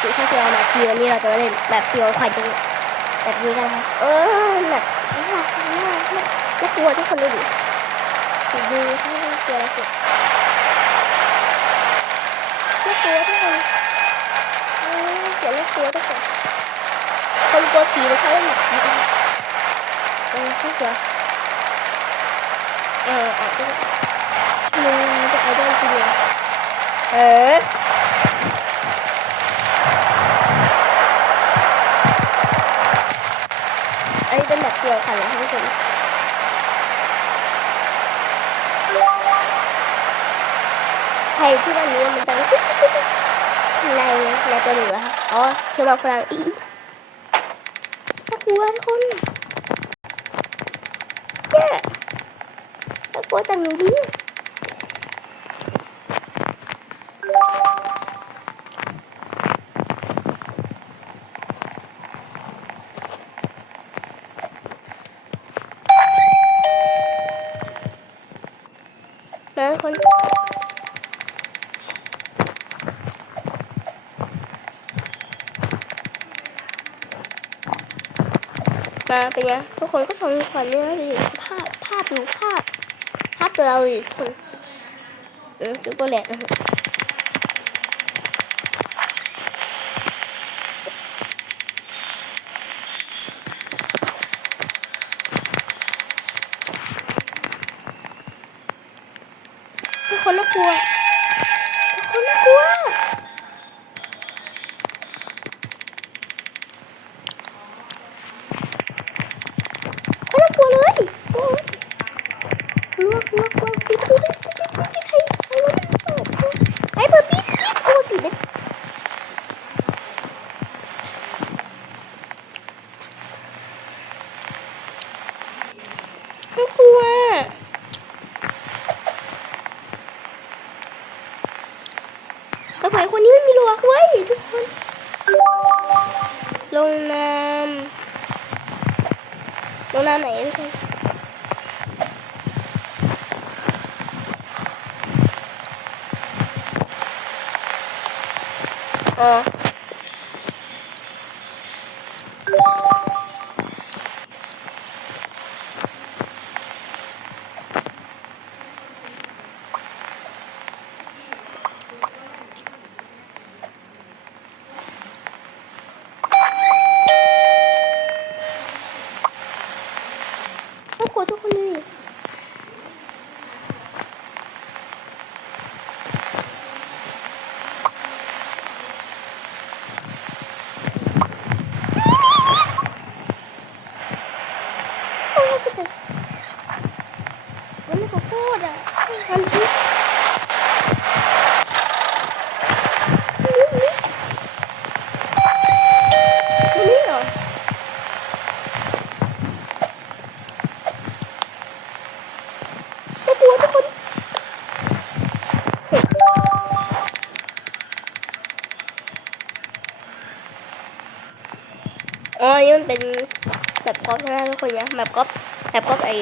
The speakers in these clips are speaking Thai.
สีชาเทียวมาทียวนนี้เราจะเล่นแบบเทียวควายตรงแบบนี้กันครับเออแบบน่าน่าน่ากลัวทุกคนดูดิดูที่เสียอะไรเกิดน่ากลัวทุกคนเออเสียน่ากลัวทุกคนคนกลัวผีเลยเขาเล่นแบบนี้กันเออน่ากลัวเอออาจจะมึงจะไอดอลจริงเอเอ เป็นแบบเดียวกันนะท่านใครที่วันนี้มันดังในในตัวหนูนะคะอ๋อเชื่อมาฝรั่งอีน่ากลัวทุกคนแย่น่ากลัวจังหนูดิ มาเป็นไงทุกคนก็สงสัยเลยว่าดิภาพภาพดูภาพภาพตัวเราดิทุกคนเออจุ๊บโบแลตนะฮะทุกคนน่ากลัวทุกคนน่ากลัวคนน่ากลัวเลยโอ้ยกลัวกลัวกลัวปิดประตูด้วยปิดปิดปิดปิดใครใครวะไอ้เปิดปิดปิดกลัวปิดเลยน่ากลัว แล้วไผ่คนนี้ไม่มีหลวกเว้ย ทุกคน ลงน้ำลงน้ำไหนทุกคนอ๋อ แบบก๊อปแบบก๊อปไอา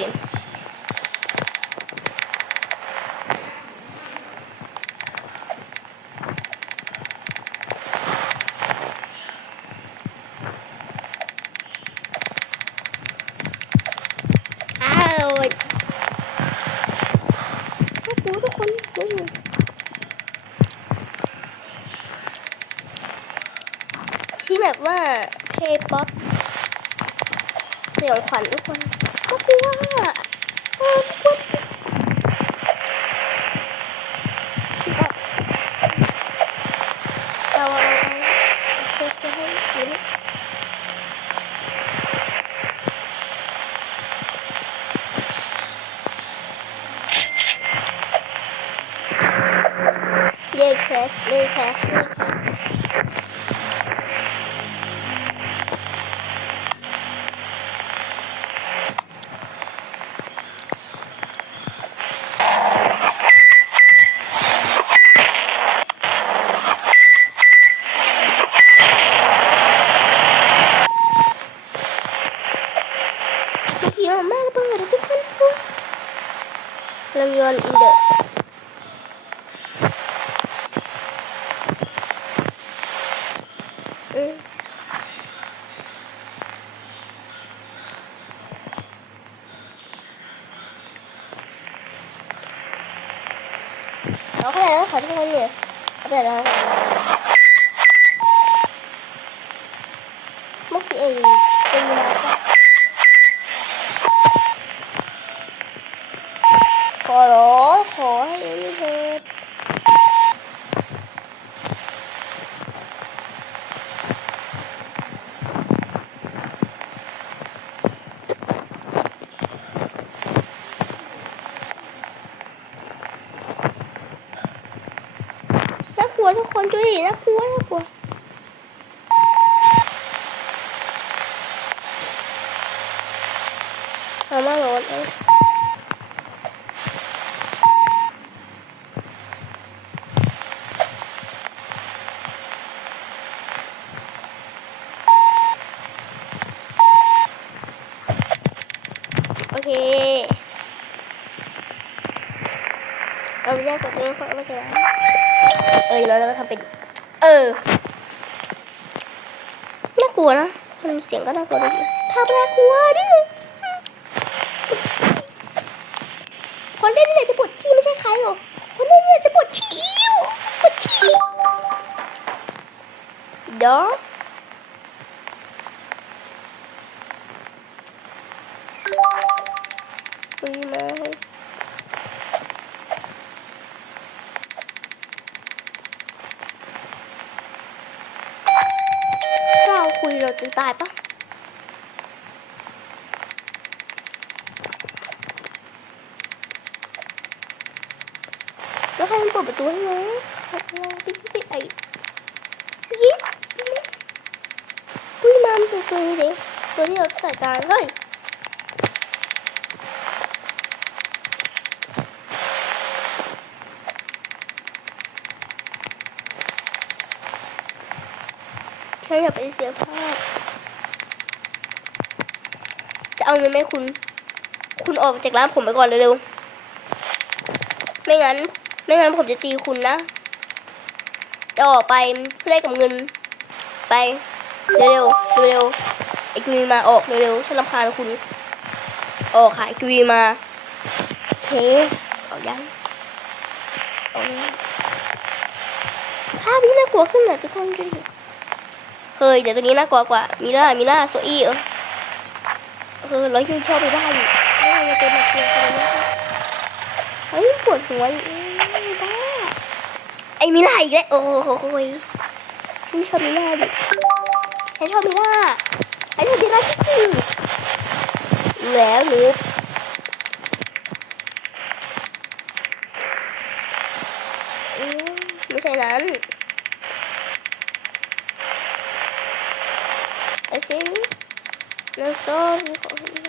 วน่ากลัวทุกคนดูอยู่ที่แบบว่าเคป๊อปสยอง ขวัญทุกคน เอาเข้าไปแล้วขอทุกคนเนี่ยเอาไปแล้วเมื่อกี้ไอ้ตีมาใช่ปะขอร้องขอให้นี่เถิด น่ากลัวทุกคนดูดิน่ากลัวน่ากลัวมาม่าร้อนเอ้ยโอเค เราแยกตัวนี้เพราะว่าจะเออแล้วเราก็ทำเป็น เออน่ากลัวนะมันเสียงก็น่ากลัวดิภาพน่ากลัวดิคนเล่นเนี่ยจะปวดขี้ไม่ใช่ใครหรอกคนเล่นเนี่ยจะปวดขี้ปวดขี้ดี๋ยว ปิดประตูให้หมครับเราปิ๊กปิ๊กไอ้ปิ๊กคุยมามันเป็นตัวนี้ดิตัวที่เราจัดการเฮ้ยฉันอย่าไปเสียภาพจะเอาเงินไหมคุณ คุณออกจากร้านผมไปก่อนเร็วๆ ไม่งั้น ไม่งั้นผมจะตีคุณนะจะออกไปเพื่อได้กับเงิน ไป เร็วๆเร็วๆไอ้กวีมาออกเร็วๆฉันรำคาญคุณ ออกค่ะไอ้กวีมาเคออกยังออกแล้วภาพนี้น่ากลัวขึ้นนะทุกคนดูดิเฮ้ยแต่ตัวนี้น่ากลัวกว่ามีล่ามีล่าโซอี้เออเออเรายังชอบไปได้อยู่ไม่ได้มาเจอมาเชียร์กันเลยเฮ้ยปวดหัวอยู่ ไอ้มีล่าอีกแล้วโอ้โหฉันชอบมีล่าดิฉันชอบมีล่าฉันชอบมีล่าที่สุดแล้วหนูอืมไม่ใช่นั้นโอเคแล้วก็มีของเห็นไหม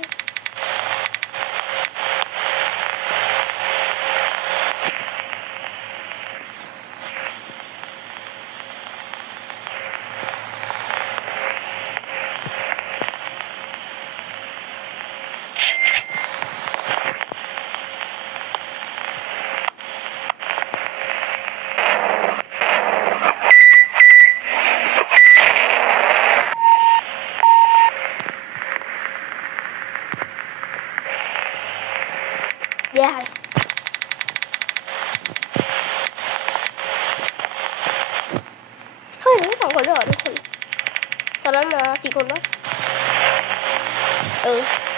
yes เฮ้ยเหลือสองคนเลยเหรอทุกคนตอนนั้นมากี่คนวะ เ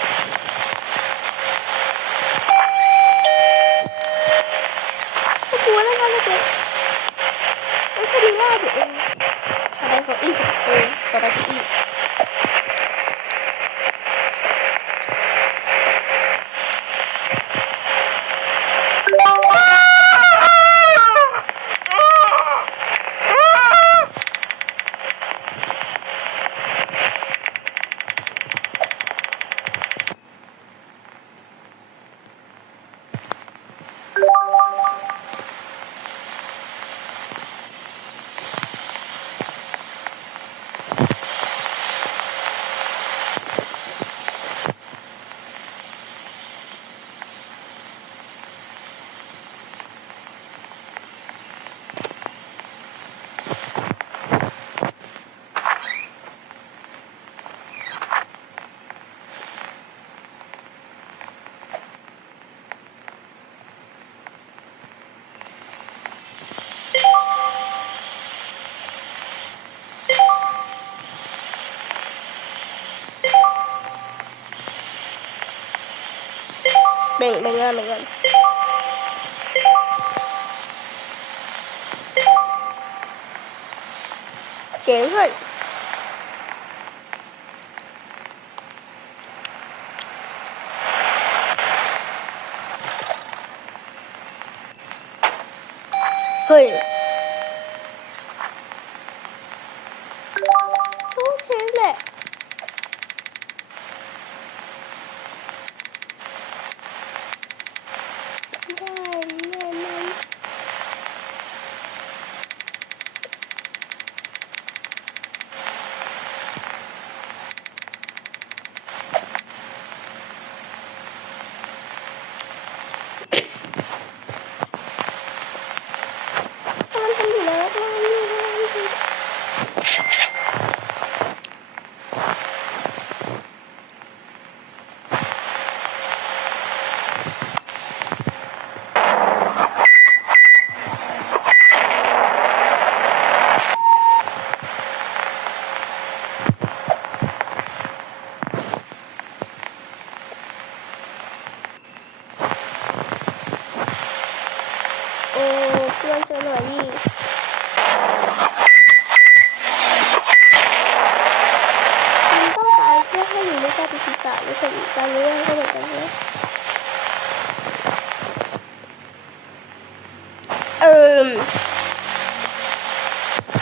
Mình, mình ơi, mình ơi. Chịu thôi. Thôi. 嗯。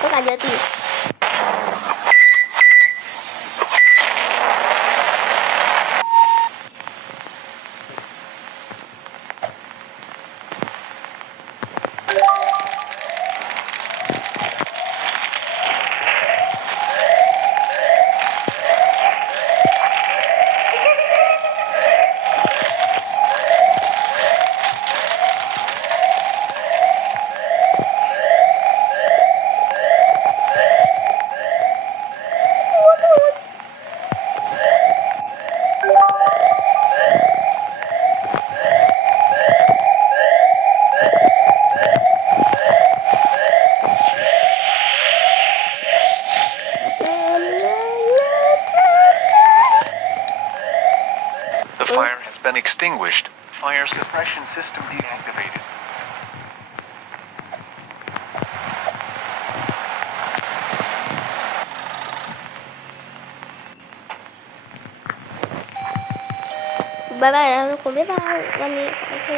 我感觉自己 been extinguished. Fire suppression system deactivated. Bye bye นะทุกคนบ๊ายบายวันนี้โอเค